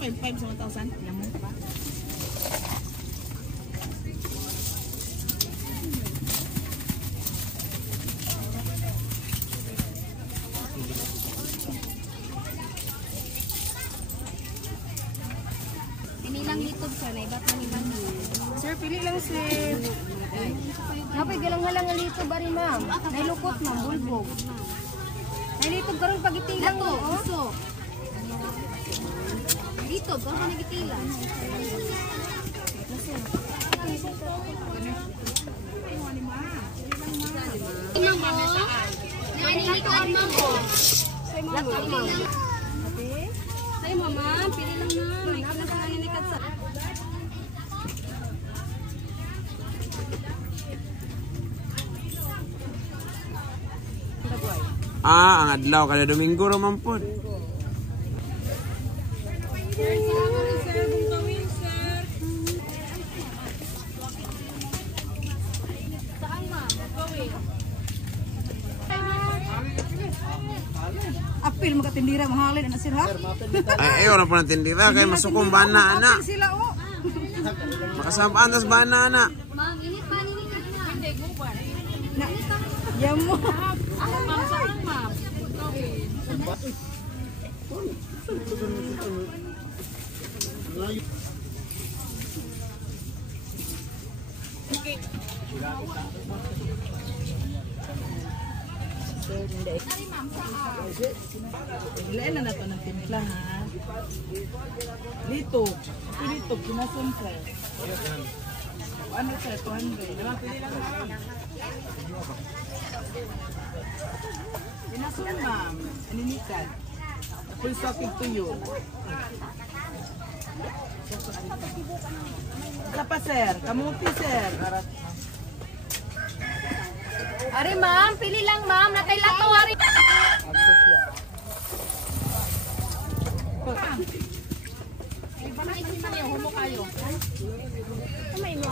1.5 sa 1,000. Lamang pa. Inilang litog siya na iba't maniman. Sir, pili lang sir. Napay galang-halang nga litog ba rin ma'am? Nailukot ma'am, bulbog. Nailitog karong pagitilang mo. Gusto. Litog, karong nagitilang. Say mama, pili lang na. May kalas na ninikat sa... Ang adlaw kada Domingo ra man pod. Apil makatindira mahalin na sir ha. Ay ayo na po tindira kay masukong bana ana. Sila o. Makasabaan tas bana ana. Ma'am, init pa ninikat na. Hindi, guban. Yamo. Ma'am, saan ma'am? Ilan na nato ng timpla ha. Litog. Litog, kinasun sir. Ano sir, 200. Naman pili lang ma'am. Kinasun ma'am. Aninikan. Full stocking to you. Isa pa sir. Kamuti sir. Ari ma'am, pili lang ma'am. Natay lato, ari. Ay, banay ko man yung humo kayo. May mo.